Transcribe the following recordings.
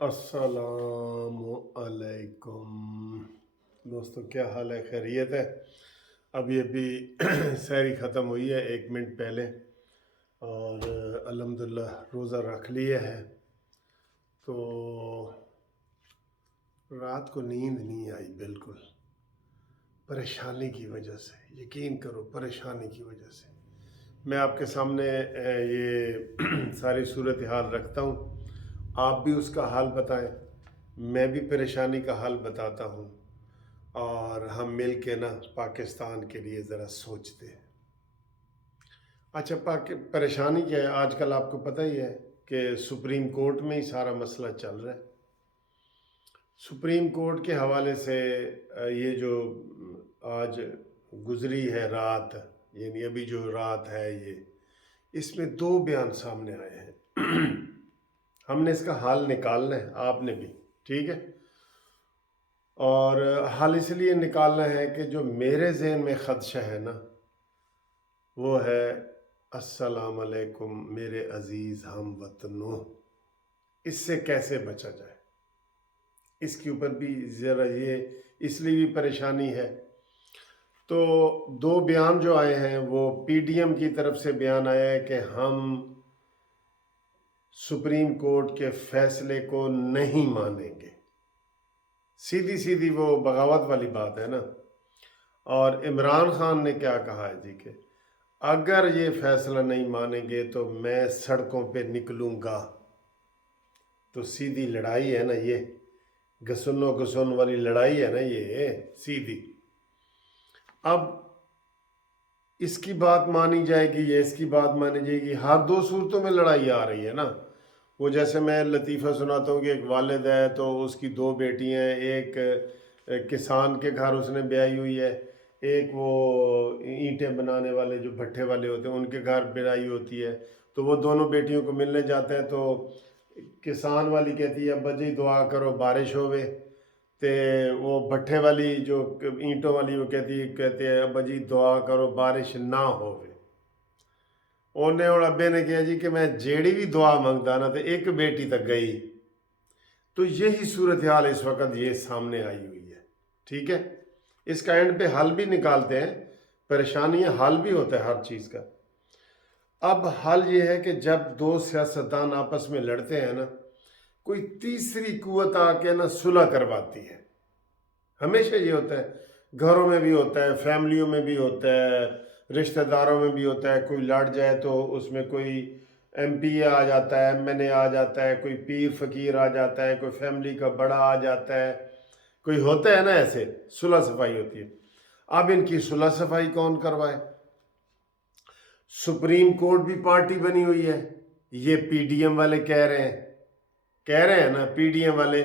अस्सलाम अलैकुम दोस्तों, क्या हाल है? खैरियत है? अभी सहरी ख़त्म हुई है 1 मिनट पहले और अल्हम्दुलिल्लाह रोज़ा रख लिया है। तो रात को नींद नहीं आई, बिल्कुल परेशानी की वजह से। यकीन करो, परेशानी की वजह से मैं आपके सामने ये सारी सूरत हाल रखता हूँ। आप भी उसका हाल बताएं, मैं भी परेशानी का हाल बताता हूँ और हम मिल के ना पाकिस्तान के लिए ज़रा सोचते हैं। अच्छा, परेशानी क्या है? आजकल आपको पता ही है कि सुप्रीम कोर्ट में ही सारा मसला चल रहा है। सुप्रीम कोर्ट के हवाले से ये जो आज गुजरी है रात, यानी अभी जो रात है, ये इसमें 2 बयान सामने आए हैं। हमने इसका हाल निकालना है, आपने भी, ठीक है। और हाल इसलिए निकालना है कि जो मेरे जहन में खदशा है ना, वो है अस्सलाम अलैकुम मेरे अजीज़ हम वतनों, इससे कैसे बचा जाए, इसके ऊपर भी ज़रा ये इसलिए भी परेशानी है। तो 2 बयान जो आए हैं वो पीडीएम की तरफ से बयान आया है कि हम सुप्रीम कोर्ट के फैसले को नहीं मानेंगे। सीधी सीधी वो बगावत वाली बात है ना। और इमरान खान ने क्या कहा है जी कि अगर ये फैसला नहीं मानेंगे तो मैं सड़कों पे निकलूंगा। तो सीधी लड़ाई है ना ये, घसुनो घसुन वाली लड़ाई है ना ये सीधी। अब इसकी बात मानी जाएगी या इसकी बात मानी जाएगी, हर 2 सूरतों में लड़ाई आ रही है ना। वो जैसे मैं लतीफ़ा सुनाता हूँ कि एक वालिद है तो उसकी 2 बेटियाँ हैं, एक किसान के घर उसने ब्याही हुई है, एक वो ईंटें बनाने वाले जो भट्ठे वाले होते हैं उनके घर ब्याही होती है। तो वो दोनों बेटियों को मिलने जाते हैं तो किसान वाली कहती है अब्बा जी दुआ करो बारिश होवे, ते वो भट्ठे वाली जो ईंटों वाली वो कहते हैं अब्बा जी दुआ करो बारिश ना होवे। उन्हें और अब्बे ने कहा जी कि मैं जेड़ी भी दुआ मांगता ना तो एक बेटी तक गई। तो यही सूरत हाल इस वक्त ये सामने आई हुई है, ठीक है। इसका एंड पे हल भी निकालते हैं, परेशानियां हल भी होता है हर चीज़ का। अब हल ये है कि जब 2 सियासतदान आपस में लड़ते हैं ना, कोई तीसरी कुव्वत आके ना सुलह करवाती है। हमेशा ये होता है, घरों में भी होता है, फैमिलियों में भी होता है, रिश्तेदारों में भी होता है। कोई लड़ जाए तो उसमें कोई एमपी आ जाता है, एमएनए आ जाता है, कोई पीर फकीर आ जाता है, कोई फैमिली का बड़ा आ जाता है, कोई होता है ना, ऐसे सुलह सफाई होती है। अब इनकी सुलह सफाई कौन करवाए? सुप्रीम कोर्ट भी पार्टी बनी हुई है। ये पीडीएम वाले कह रहे हैं ना पीडीएम वाले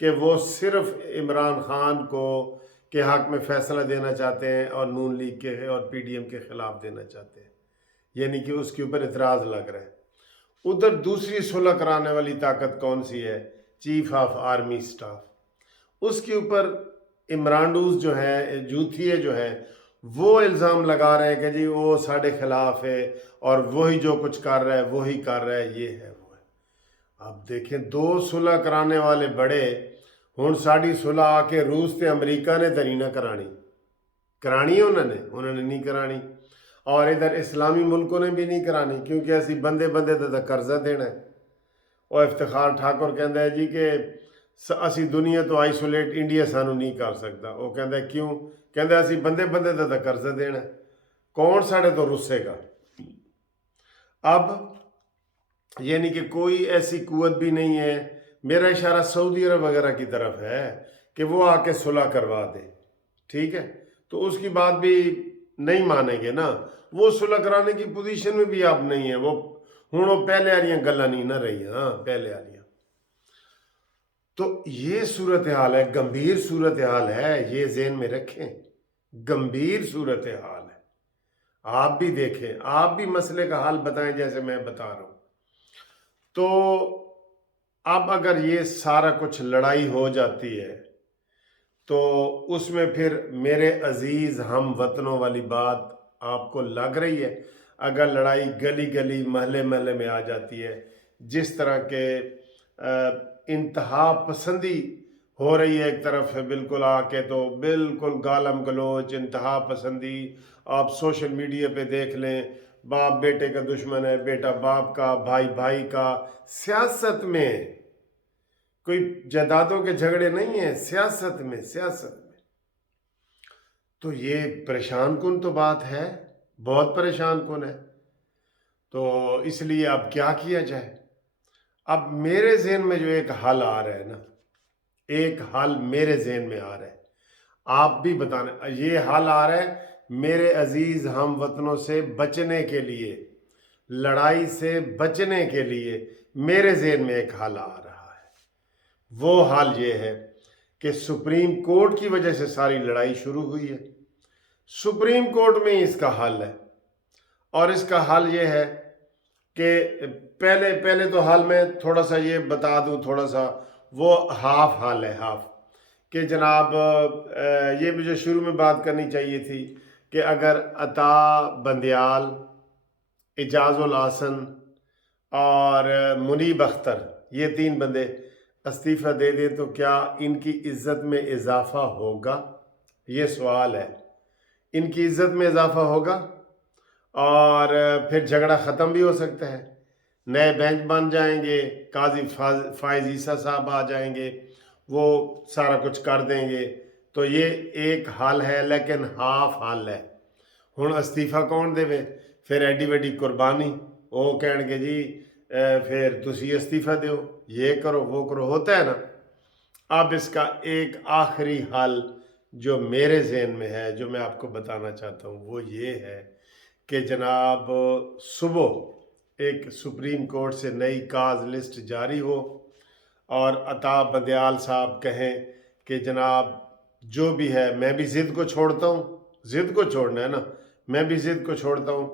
कि वो सिर्फ इमरान खान को के हक में फैसला देना चाहते हैं और नून लीग के और पीडीएम के खिलाफ देना चाहते हैं, यानी कि उसके ऊपर इतराज़ लग रहा है। उधर दूसरी सुलह कराने वाली ताकत कौन सी है? Chief of army staff. उसके ऊपर इमरानडूज जो है, जूथिए जो है, वो इल्ज़ाम लगा रहे हैं कि जी वो साढ़े खिलाफ है और वही जो कुछ कर रहा है वही कर रहा है, ये है वो है। अब देखें, 2 सुलह कराने वाले बड़े हुण साड़ी सुलह आके रूस ते अमरीका ने तो नहीं ना करानी है, उन्होंने नहीं करानी। और इधर इस्लामी मुल्कों ने भी नहीं करानी, क्योंकि असी बंदे बंदे तो कर्जा देना है। और इफ्तिखार ठाकुर कहता है जी कि असी दुनिया तो आइसोलेट इंडिया सानू नहीं कर सकता। वो कहता क्यों? कहता असी बंदे बंदे तो कर्जा देना है, कौन साढ़े तो रुसेगा। अब यानी कि कोई ऐसी कुव्वत भी नहीं है। मेरा इशारा सऊदी अरब वगैरह की तरफ है कि वो आके सुलह करवा दे, ठीक है। तो उसकी बात भी नहीं मानेंगे ना, वो सुलह कराने की पोजीशन में भी आप नहीं है। वो हुण वो पहले वाली गल्लां नहीं ना रही, हाँ पहले वाली। तो ये सूरत हाल है, गंभीर सूरत हाल है, ये ज़हन में रखें, गंभीर सूरत हाल है। आप भी देखें, आप भी मसले का हाल बताएं जैसे मैं बता रहा हूं। तो अब अगर ये सारा कुछ लड़ाई हो जाती है तो उसमें फिर मेरे अजीज़ हम वतनों वाली बात आपको लग रही है। अगर लड़ाई गली गली महल्ले महल्ले में आ जाती है, जिस तरह के انتہا پسندی ہو رہی ہے ایک طرف ہے، بالکل آ کے تو بالکل گالم گلوچ، انتہا پسندی. آپ سوشل میڈیا پہ دیکھ لیں، باپ بیٹے کا دشمن ہے، بیٹا باپ کا، بھائی بھائی کا. سیاست میں کوئی جائیدادوں کے جھگڑے نہیں ہیں، سیاست میں. تو یہ پریشان کن تو بات ہے، بہت پریشان کن ہے. تو اس لیے اب کیا کیا جائے؟ اب میرے ذہن میں جو ایک حل آ رہا ہے نا، ایک حل میرے ذہن میں آ رہا ہے، آپ بھی بتانا. یہ حل آ رہا ہے میرے عزیز ہم وطنوں سے بچنے کے لیے، لڑائی سے بچنے کے لیے میرے ذہن میں ایک حل آ رہا ہے. وہ حل یہ ہے کہ سپریم کورٹ کی وجہ سے ساری لڑائی شروع ہوئی ہے، سپریم کورٹ میں اس کا حل ہے. اور اس کا حل یہ ہے کہ پہلے تو حل میں تھوڑا سا یہ بتا دوں، تھوڑا سا وہ ہاف حل ہے، ہاف کہ جناب یہ مجھے شروع میں بات کرنی چاہیے تھی کہ اگر عطا بندیال، اعجاز الاحسن اور منیب اختر، یہ 3 بندے استعفیٰ دے دیں تو کیا ان کی عزت میں اضافہ ہوگا؟ یہ سوال ہے. ان کی عزت میں اضافہ ہوگا اور پھر جھگڑا ختم بھی ہو سکتا ہے. نئے بینچ بن جائیں گے، قاضی فائز عیسیٰ صاحب آ جائیں گے، وہ سارا کچھ کر دیں گے. تو یہ ایک حل ہے، لیکن ہاف حل ہے. ہن استعفیٰ کون دے وے؟ پھر ایڈی ویڈی قربانی وہ کہن گے جی پھر تسی استعفیٰ دیو، یہ کرو وہ کرو، ہوتا ہے نا. اب اس کا ایک آخری حل جو میرے ذہن میں ہے، جو میں آپ کو بتانا چاہتا ہوں، وہ یہ ہے کہ جناب صبح ایک سپریم کورٹ سے نئی کاز لسٹ جاری ہو اور عطا بندیال صاحب کہیں کہ جناب جو بھی ہے، میں بھی ضد کو چھوڑتا ہوں، ضد کو چھوڑنا ہے نا، میں بھی ضد کو چھوڑتا ہوں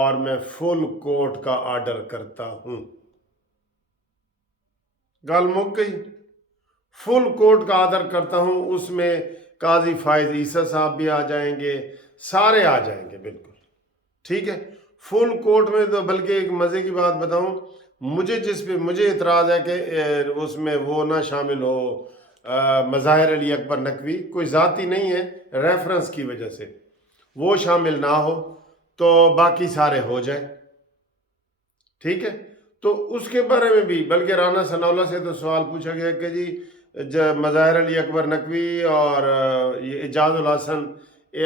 اور میں فل کورٹ کا آرڈر کرتا ہوں. گل مک گئی. فل کورٹ کا آرڈر کرتا ہوں، اس میں قاضی فائز عیسیٰ صاحب بھی آ جائیں گے، سارے آ جائیں گے، بالکل ٹھیک ہے. فل کورٹ میں تو بلکہ ایک مزے کی بات بتاؤں، مجھے اعتراض ہے کہ اس میں وہ نہ شامل ہو مظاہر علی اکبر نقوی، کوئی ذاتی نہیں ہے، ریفرنس کی وجہ سے وہ شامل نہ ہو تو باقی سارے ہو جائیں، ٹھیک ہے. تو اس کے بارے میں بھی بلکہ رانا ثناءاللہ سے تو سوال پوچھا گیا کہ جی مظاہر علی اکبر نقوی اور یہ اعجاز الاحسن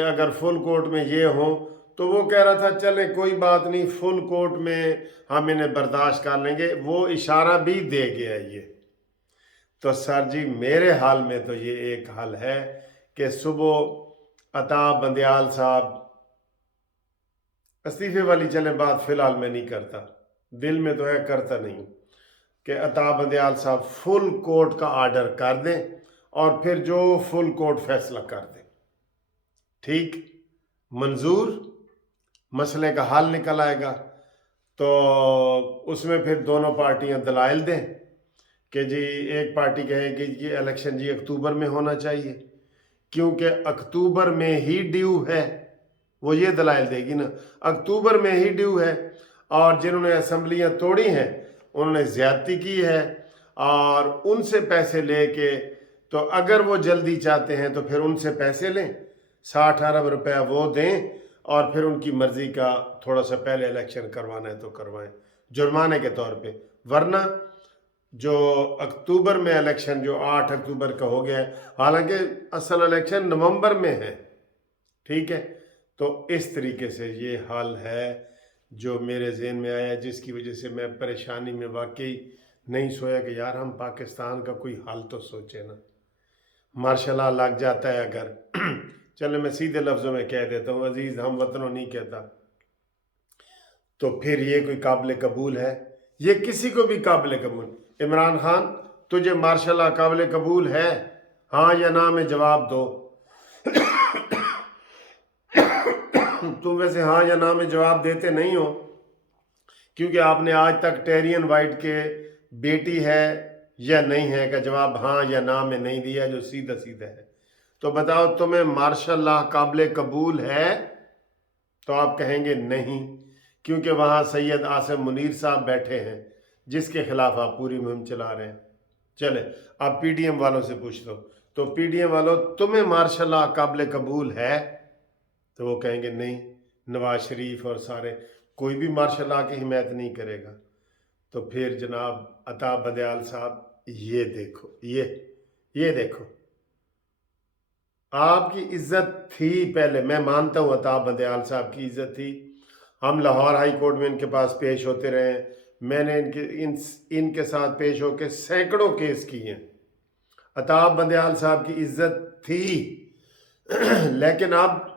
اگر فل کورٹ میں یہ ہوں تو وہ کہہ رہا تھا چلیں کوئی بات نہیں، فل کورٹ میں ہم انہیں برداشت کر لیں گے، وہ اشارہ بھی دے گیا یہ. تو سر جی میرے حال میں تو یہ ایک حل ہے کہ صبح عطا بندیال صاحب استعفے والی چلیں بات فی الحال میں نہیں کرتا، دل میں تو ہے، کرتا نہیں، کہ عطا بندیال صاحب فل کورٹ کا آرڈر کر دیں اور پھر جو فل کورٹ فیصلہ کر دیں، ٹھیک، منظور، مسئلے کا حل نکل آئے گا. تو اس میں پھر دونوں پارٹیاں دلائل دیں کہ جی ایک پارٹی کہے کہ یہ الیکشن جی اکتوبر میں ہونا چاہیے کیونکہ اکتوبر میں ہی ڈیو ہے، وہ یہ دلائل دے گی نا، اکتوبر میں ہی ڈیو ہے اور جنہوں نے اسمبلیاں توڑی ہیں انہوں نے زیادتی کی ہے اور ان سے پیسے لے کے، تو اگر وہ جلدی چاہتے ہیں تو پھر ان سے پیسے لیں، 60 ارب روپے وہ دیں اور پھر ان کی مرضی کا تھوڑا سا پہلے الیکشن کروانا ہے تو کروائیں جرمانے کے طور پہ. ورنہ جو اکتوبر میں الیکشن جو 8 اکتوبر کا ہو گیا ہے، حالانکہ اصل الیکشن نومبر میں ہے، ٹھیک ہے. تو اس طریقے سے یہ حل ہے جو میرے ذہن میں آیا، جس کی وجہ سے میں پریشانی میں واقعی نہیں سویا کہ یار ہم پاکستان کا کوئی حل تو سوچے نا. مارشل لا لگ جاتا ہے اگر چلے میں سیدھے لفظوں میں کہہ دیتا ہوں، عزیز ہم وطنوں نہیں کہتا، تو پھر یہ کوئی قابل قبول ہے؟ یہ کسی کو بھی قابل قبول. عمران خان تجھے مارشل لا قابل قبول ہے؟ ہاں یا نہ میں جواب دو. تم ویسے ہاں یا نہ میں جواب دیتے نہیں ہو کیونکہ آپ نے آج تک ٹیرین وائٹ کے بیٹی ہے یا نہیں ہے کا جواب ہاں یا نہ میں نہیں دیا، جو سیدھا سیدھا ہے. تو بتاؤ تمہیں مارشل لا قابل قبول ہے؟ تو آپ کہیں گے نہیں، کیونکہ وہاں سید عاصم منیر صاحب بیٹھے ہیں जिसके खिलाफ आप पूरी मुहिम चला रहे हैं। चले अब PDM वालों से पूछ लो, तो PDM वालों तुम्हें मार्शल लॉ काबिल कबूल है? तो वो कहेंगे नहीं, नवाज शरीफ और सारे कोई भी मार्शल लॉ की हिमायत नहीं करेगा। तो फिर जनाब अता बंदयाल साहब ये देखो, ये देखो, आपकी इज्जत थी पहले, मैं मानता हूँ अता बंदयाल साहब की इज्जत थी। हम लाहौर हाई कोर्ट में इनके पास पेश होते रहे, मैंने इनके साथ पेश होकर सैकड़ों केस किए हैं। अता बंदयाल साहब की इज्जत थी लेकिन अब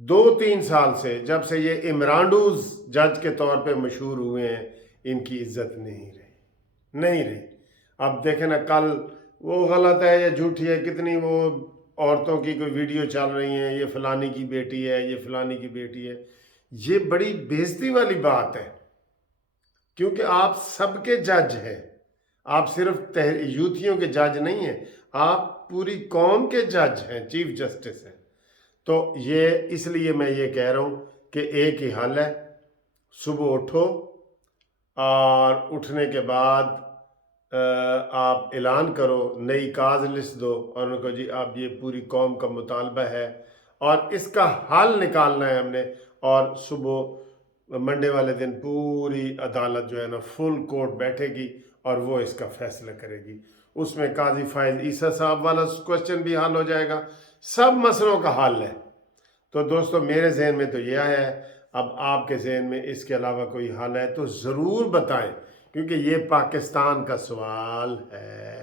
2-3 साल से, जब से ये इमरानडूज जज के तौर पे मशहूर हुए हैं, इनकी इज्जत नहीं रही। अब देखें ना, कल वो गलत है या झूठी है, कितनी वो औरतों की कोई वीडियो चल रही हैं, ये फलानी की बेटी है, ये फलानी की बेटी है। ये बड़ी बेइज्जती वाली बात है, क्योंकि आप सबके जज हैं। आप सिर्फ यूथियों के जज नहीं हैं, आप पूरी कौम के जज हैं, चीफ जस्टिस हैं। तो ये इसलिए मैं ये कह रहा हूँ कि एक ही हल है, सुबह उठो और उठने के बाद आप ऐलान करो, नई काज लिस्ट दो और उनको जी आप ये पूरी कौम का मुतालबा है और इसका हल निकालना है हमने। और सुबह मंडे वाले दिन पूरी अदालत जो है ना, फुल कोर्ट बैठेगी और वो इसका फैसला करेगी। उसमें काजी फायद ईसा साहब वाला क्वेश्चन भी हल हो जाएगा, सब मसलों का हल है। तो दोस्तों मेरे जहन में तो यह है, अब आपके जहन में इसके अलावा कोई हल है तो ज़रूर बताएं, क्योंकि ये पाकिस्तान का सवाल है,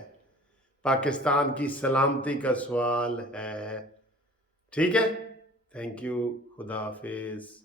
पाकिस्तान की सलामती का सवाल है। ठीक है, थैंक यू, खुदा हाफिज़।